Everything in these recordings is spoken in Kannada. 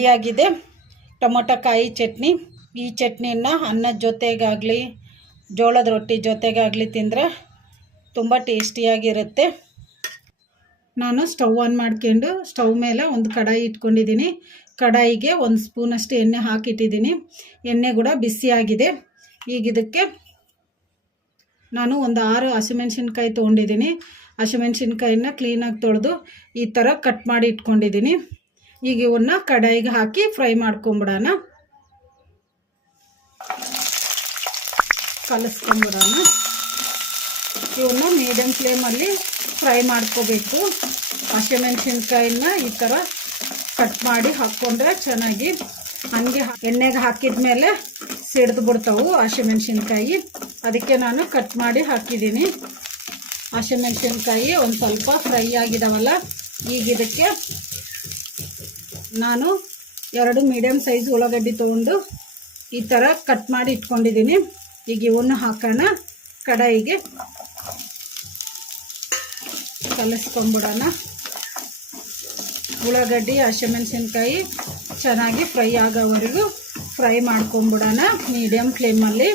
ರೆಡಿಯಾಗಿದೆ ಟೊಮೊಟೊ ಕಾಯಿ ಚಟ್ನಿ. ಈ ಚಟ್ನಿನ ಅನ್ನದ ಜೊತೆಗಾಗಲಿ ಜೋಳದ ರೊಟ್ಟಿ ಜೊತೆಗಾಗಲಿ ತಿಂದರೆ ತುಂಬ ಟೇಸ್ಟಿಯಾಗಿರುತ್ತೆ. ನಾನು ಸ್ಟವ್ ಆನ್ ಮಾಡ್ಕೊಂಡು ಸ್ಟವ್ ಮೇಲೆ ಒಂದು ಕಡಾಯಿ ಇಟ್ಕೊಂಡಿದ್ದೀನಿ. ಕಡಾಯಿಗೆ 1 ಸ್ಪೂನಷ್ಟು ಎಣ್ಣೆ ಹಾಕಿಟ್ಟಿದ್ದೀನಿ. ಎಣ್ಣೆ ಕೂಡ ಬಿಸಿಯಾಗಿದೆ. ಈಗ ಇದಕ್ಕೆ ನಾನು ಒಂದು 6 ಹಸಿಮೆಣ್ಸಿನ್ಕಾಯಿ ತೊಗೊಂಡಿದ್ದೀನಿ. ಹಸಿಮೆಣ್ಸಿನ್ಕಾಯಿನ ಕ್ಲೀನಾಗಿ ತೊಳೆದು ಈ ಥರ ಕಟ್ ಮಾಡಿ ಇಟ್ಕೊಂಡಿದ್ದೀನಿ. ಈಗ ಇವನ್ನ ಕಡಾಯಿಗೆ ಹಾಕಿ ಫ್ರೈ ಮಾಡ್ಕೊಂಬಿಡೋಣ. ಕಲಿಸ್ಕೊಂಬಿಡೋಣ. ಇವನ್ನ ಮೀಡಿಯಮ್ ಫ್ಲೇಮಲ್ಲಿ ಫ್ರೈ ಮಾಡ್ಕೋಬೇಕು. ಹಸಿಮೆಣ್ಸಿನ್ಕಾಯಿನ ಈ ಥರ ಕಟ್ ಮಾಡಿ ಹಾಕ್ಕೊಂಡ್ರೆ ಚೆನ್ನಾಗಿ ಹಂಗೆ ಎಣ್ಣೆಗೆ ಹಾಕಿದ ಮೇಲೆ ಸಿಡ್ದು ಬಿಡ್ತಾವು ಹಸಿಮೆಣ್ಸಿನ್ಕಾಯಿ. ಅದಕ್ಕೆ ನಾನು ಕಟ್ ಮಾಡಿ ಹಾಕಿದ್ದೀನಿ. ಹಸಿಮೆಣ್ಸಿನ್ಕಾಯಿ ಒಂದು ಸ್ವಲ್ಪ ಫ್ರೈ ಆಗಿದಾವಲ್ಲ, ಈಗ ಇದಕ್ಕೆ ನಾನು 2 ಮೀಡಿಯಮ್ ಸೈಜ್ ಉಳ್ಳಾಗಡ್ಡಿ ತೊಗೊಂಡು ಈ ಥರ ಕಟ್ ಮಾಡಿ ಇಟ್ಕೊಂಡಿದ್ದೀನಿ. ಈಗ ಇವನ್ನ ಹಾಕೋಣ. ಕಡಾಯಿಗೆ ಕಲಿಸ್ಕೊಂಬಿಡೋಣ. ಉಳ್ಳಾಗಡ್ಡಿ ಹಸಿಮೆಣ್ಸಿನ್ಕಾಯಿ ಚೆನ್ನಾಗಿ ಫ್ರೈ ಆಗೋವರೆಗೂ ಫ್ರೈ ಮಾಡ್ಕೊಂಬಿಡೋಣ. ಮೀಡಿಯಮ್ ಫ್ಲೇಮಲ್ಲಿ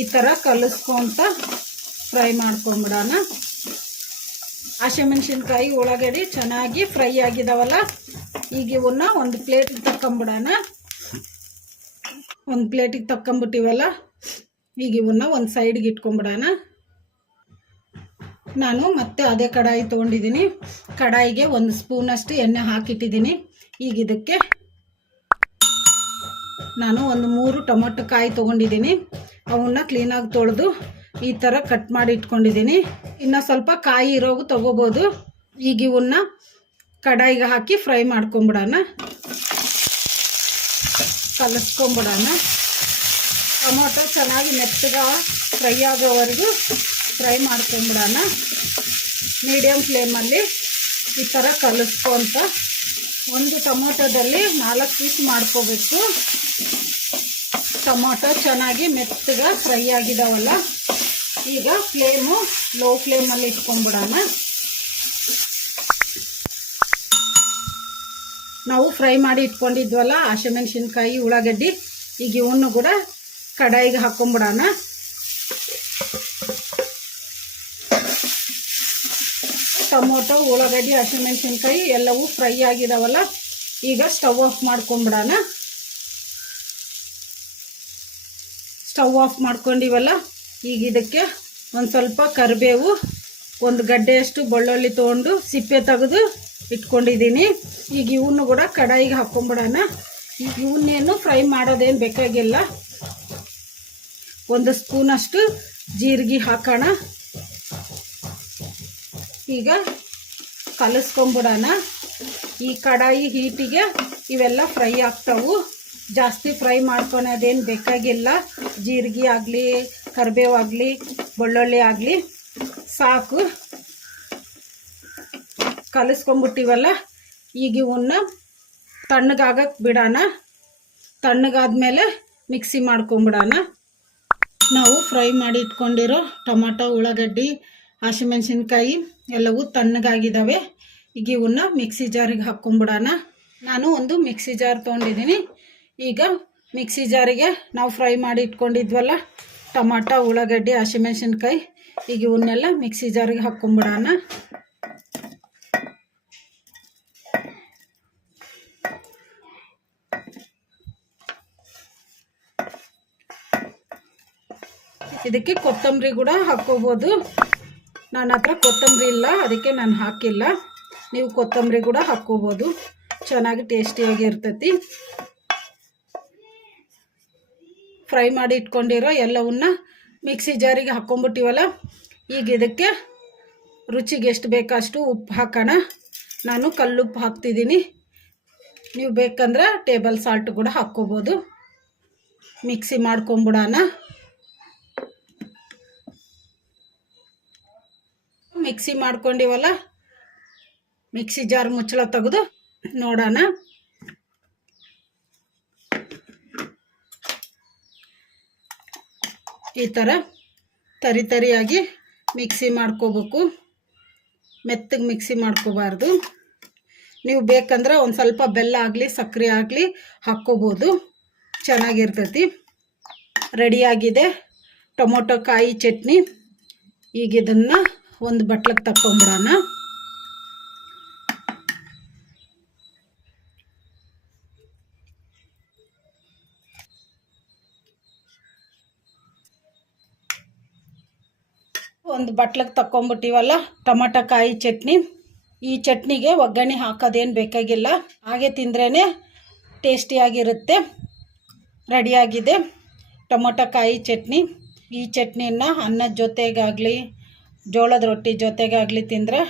ಈ ಥರ ಕಲಿಸ್ಕೊತ ಫ್ರೈ ಮಾಡ್ಕೊಂಬಿಡೋಣ. ಹಸಿಮೆಣ್ಸಿನ್ಕಾಯಿ ಉಳ್ಳಾಗಡ್ಡಿ ಚೆನ್ನಾಗಿ ಫ್ರೈ ಆಗಿದಾವಲ್ಲ, ಈಗ ಇವನ್ನ ಒಂದು ಪ್ಲೇಟಿಗೆ ತಕ್ಕೊಂಬಿಡೋಣ. ಒಂದು ಪ್ಲೇಟಿಗೆ ತಕ್ಕೊಂಬಿಟ್ಟಿವಲ್ಲ, ಈಗ ಇವನ್ನ ಒಂದು ಸೈಡ್ಗೆ ಇಟ್ಕೊಂಬಿಡೋಣ. ನಾನು ಮತ್ತೆ ಅದೇ ಕಡಾಯಿ ತೊಗೊಂಡಿದ್ದೀನಿ. ಕಡಾಯಿಗೆ 1 ಸ್ಪೂನಷ್ಟು ಎಣ್ಣೆ ಹಾಕಿಟ್ಟಿದ್ದೀನಿ. ಈಗ ಇದಕ್ಕೆ ನಾನು ಒಂದು 3 ಟೊಮೊಟೊ ಕಾಯಿ ತೊಗೊಂಡಿದ್ದೀನಿ. ಅವನ್ನ ಕ್ಲೀನಾಗಿ ತೊಳೆದು ಈ ಥರ ಕಟ್ ಮಾಡಿ ಇಟ್ಕೊಂಡಿದ್ದೀನಿ. ಇನ್ನು ಸ್ವಲ್ಪ ಕಾಯಿ ಇರೋವು ತೊಗೋಬೋದು. ಈಗ ಇವನ್ನ ಕಡಾಯಿಗೆ ಹಾಕಿ ಫ್ರೈ ಮಾಡ್ಕೊಂಬಿಡೋಣ. ಕಲಿಸ್ಕೊಂಬಿಡೋಣ. ಟೊಮೊಟೊ ಚೆನ್ನಾಗಿ ಮೆತ್ತಗೆ ಫ್ರೈ ಆಗೋವರೆಗೂ ಫ್ರೈ ಮಾಡ್ಕೊಂಬಿಡೋಣ. ಮೀಡಿಯಮ್ ಫ್ಲೇಮಲ್ಲಿ ಈ ಥರ ಕಲಿಸ್ಕೊಂತ ಒಂದು ಟೊಮೊಟೊದಲ್ಲಿ 4 ಪೀಸ್ ಮಾಡ್ಕೋಬೇಕು. ಟೊಮೊಟೊ ಚೆನ್ನಾಗಿ ಮೆತ್ತಗೆ ಫ್ರೈ ಆಗಿದಾವಲ್ಲ, ಈಗ ಫ್ಲೇಮು ಲೋ ಫ್ಲೇಮಲ್ಲಿ ಇಟ್ಕೊಂಬಿಡೋಣ. ನಾವು ಫ್ರೈ ಮಾಡಿ ಇಟ್ಕೊಂಡಿದ್ವಲ್ಲ ಹಸಿಮೆಣ್ಸಿನ್ಕಾಯಿ ಉಳ್ಳಾಗಡ್ಡಿ, ಈಗ ಇವನ್ನು ಕೂಡ ಕಡಾಯಿಗೆ ಹಾಕ್ಕೊಂಬಿಡೋಣ. ಟೊಮೊಟೊ ಉಳ್ಳಾಗಡ್ಡಿ ಹಸಿಮೆಣ್ಸಿನ್ಕಾಯಿ ಎಲ್ಲವೂ ಫ್ರೈ ಆಗಿದಾವಲ್ಲ, ಈಗ ಸ್ಟವ್ ಆಫ್ ಮಾಡ್ಕೊಂಬಿಡೋಣ. ಸ್ಟವ್ ಆಫ್ ಮಾಡ್ಕೊಂಡಿವಲ್ಲ, ಈಗ ಇದಕ್ಕೆ ಒಂದು ಸ್ವಲ್ಪ ಕರಿಬೇವು, ಒಂದು ಗಡ್ಡೆಯಷ್ಟು ಬೆಳ್ಳುಳ್ಳಿ ತೊಗೊಂಡು ಸಿಪ್ಪೆ ತೆಗೆದು ಇಟ್ಕೊಂಡಿದ್ದೀನಿ. ಈಗ ಇವನ್ನು ಕೂಡ ಕಡಾಯಿಗೆ ಹಾಕ್ಕೊಂಬಿಡೋಣ. ಈಗ ಇವನ್ನೇನು ಫ್ರೈ ಮಾಡೋದೇನು ಬೇಕಾಗಿಲ್ಲ. 1 ಸ್ಪೂನಷ್ಟು ಜೀರಿಗೆ ಹಾಕೋಣ. ಈಗ ಕಲಿಸ್ಕೊಂಬಿಡೋಣ. ಈ ಕಡಾಯಿ ಹೀಟಿಗೆ ಇವೆಲ್ಲ ಫ್ರೈ ಆಗ್ತಾವು. ಜಾಸ್ತಿ ಫ್ರೈ ಮಾಡ್ಕೊಳೋದೇನು ಬೇಕಾಗಿಲ್ಲ. ಜೀರಿಗೆ ಆಗಲಿ ಕರಿಬೇವು ಆಗಲಿ ಬೆಳ್ಳುಳ್ಳಿ ಆಗಲಿ ಸಾಕು. ಕಲಿಸ್ಕೊಂಬಿಟ್ಟಿವಲ್ಲ, ಈಗ ಇವನ್ನ ತಣ್ಣಗಾಗಕ್ಕೆ ಬಿಡೋಣ. ತಣ್ಣಗಾದ್ಮೇಲೆ ಮಿಕ್ಸಿ ಮಾಡ್ಕೊಂಬಿಡೋಣ. ನಾವು ಫ್ರೈ ಮಾಡಿ ಇಟ್ಕೊಂಡಿರೋ ಟೊಮೊಟೊ ಉಳ್ಳಾಗಡ್ಡಿ ಹಸಿಮೆಣ್ಸಿನ್ಕಾಯಿ ಎಲ್ಲವೂ ತಣ್ಣಗಾಗಿದ್ದಾವೆ. ಈಗ ಇವನ್ನ ಮಿಕ್ಸಿ ಜಾರಿಗೆ ಹಾಕ್ಕೊಂಬಿಡೋಣ. ನಾನು ಒಂದು ಮಿಕ್ಸಿ ಜಾರ್ ತೊಗೊಂಡಿದ್ದೀನಿ. ಈಗ ಮಿಕ್ಸಿ ಜಾರಿಗೆ ನಾವು ಫ್ರೈ ಮಾಡಿ ಇಟ್ಕೊಂಡಿದ್ವಲ್ಲ ಟೊಮೊಟೊ ಉಳ್ಳಾಗಡ್ಡಿ ಹಸಿಮೆಣ್ಸಿನ್ಕಾಯಿ, ಈಗ ಇವನ್ನೆಲ್ಲ ಮಿಕ್ಸಿ ಜಾರಿಗೆ ಹಾಕ್ಕೊಂಬಿಡೋಣ. ಇದಕ್ಕೆ ಕೊತ್ತಂಬರಿ ಕೂಡ ಹಾಕ್ಕೋಬೋದು. ನನ್ನ ಹತ್ರ ಕೊತ್ತಂಬರಿ ಇಲ್ಲ, ಅದಕ್ಕೆ ನಾನು ಹಾಕಿಲ್ಲ. ನೀವು ಕೊತ್ತಂಬರಿ ಕೂಡ ಹಾಕ್ಕೋಬೋದು, ಚೆನ್ನಾಗಿ ಟೇಸ್ಟಿಯಾಗಿ ಇರ್ತೈತಿ. ಫ್ರೈ ಮಾಡಿ ಇಟ್ಕೊಂಡಿರೋ ಎಲ್ಲವನ್ನ ಮಿಕ್ಸಿ ಜಾರಿಗೆ ಹಾಕ್ಕೊಂಬಿಟ್ಟಿವಲ್ಲ, ಈಗ ಇದಕ್ಕೆ ರುಚಿಗೆ ಎಷ್ಟು ಬೇಕಷ್ಟು ಉಪ್ಪು ಹಾಕೋಣ. ನಾನು ಕಲ್ಲುಪ್ಪು ಹಾಕ್ತಿದ್ದೀನಿ. ನೀವು ಬೇಕಂದ್ರೆ ಟೇಬಲ್ ಸಾಲ್ಟ್ ಕೂಡ ಹಾಕ್ಕೋಬೋದು. ಮಿಕ್ಸಿ ಮಾಡ್ಕೊಂಬಿಡೋಣ. ಮಿಕ್ಸಿ ಮಾಡ್ಕೊಂಡಿವಲ್ಲ, ಮಿಕ್ಸಿ ಜಾರ್ ಮುಚ್ಚಳ ತೆಗೆದು ನೋಡೋಣ. ಈ ಥರ ತರಿ ತರಿಯಾಗಿ ಮಿಕ್ಸಿ ಮಾಡ್ಕೋಬೇಕು. ಮೆತ್ತಗೆ ಮಿಕ್ಸಿ ಮಾಡ್ಕೋಬಾರ್ದು. ನೀವು ಬೇಕಂದ್ರೆ ಒಂದು ಸ್ವಲ್ಪ ಬೆಲ್ಲ ಆಗಲಿ ಸಕ್ಕರೆ ಆಗಲಿ ಹಾಕ್ಕೋಬೋದು, ಚೆನ್ನಾಗಿರ್ತೈತಿ. ರೆಡಿಯಾಗಿದೆ ಟೊಮೊಟೊ ಕಾಯಿ ಚಟ್ನಿ. ಈಗ ಇದನ್ನು ಒಂದು ಬಟ್ಲಿಗೆ ತಕ್ಕೊಂಬಿಡೋಣ. ಒಂದು ಬಟ್ಲಿಗೆ ತಕ್ಕೊಂಬಿಟ್ಟಿವಲ್ಲ ಟೊಮೊಟೊ ಕಾಯಿ ಚಟ್ನಿ. ಈ ಚಟ್ನಿಗೆ ಒಗ್ಗರಣೆ ಹಾಕೋದೇನು ಬೇಕಾಗಿಲ್ಲ, ಹಾಗೆ ತಿಂದ್ರೇ ಟೇಸ್ಟಿಯಾಗಿರುತ್ತೆ. ರೆಡಿಯಾಗಿದೆ ಟೊಮೊಟೊ ಕಾಯಿ ಚಟ್ನಿ. ಈ ಚಟ್ನಿನ ಅನ್ನದ ಜೊತೆಗಾಗಲಿ ಜೋಳದ ರೊಟ್ಟಿ ಜೊತೆಗಾಗಲಿ ತಿಂದರೆ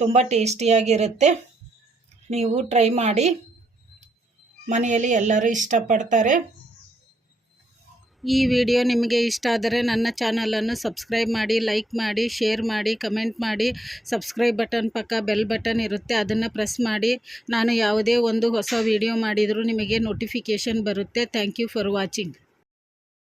ತುಂಬ ಟೇಸ್ಟಿಯಾಗಿರುತ್ತೆ. ನೀವು ಟ್ರೈ ಮಾಡಿ, ಮನೆಯಲ್ಲಿ ಎಲ್ಲರೂ ಇಷ್ಟಪಡ್ತಾರೆ. ಈ ವಿಡಿಯೋ ನಿಮಗೆ ಇಷ್ಟ ಆದರೆ ನನ್ನ ಚಾನಲನ್ನು ಸಬ್ಸ್ಕ್ರೈಬ್ ಮಾಡಿ, ಲೈಕ್ ಮಾಡಿ, ಶೇರ್ ಮಾಡಿ, ಕಮೆಂಟ್ ಮಾಡಿ. ಸಬ್ಸ್ಕ್ರೈಬ್ ಬಟನ್ ಪಕ್ಕ ಬೆಲ್ ಬಟನ್ ಇರುತ್ತೆ, ಅದನ್ನು ಪ್ರೆಸ್ ಮಾಡಿ. ನಾನು ಯಾವುದೇ ಒಂದು ಹೊಸ ವಿಡಿಯೋ ಮಾಡಿದರೂ ನಿಮಗೆ ನೋಟಿಫಿಕೇಷನ್ ಬರುತ್ತೆ. Thank you for watching.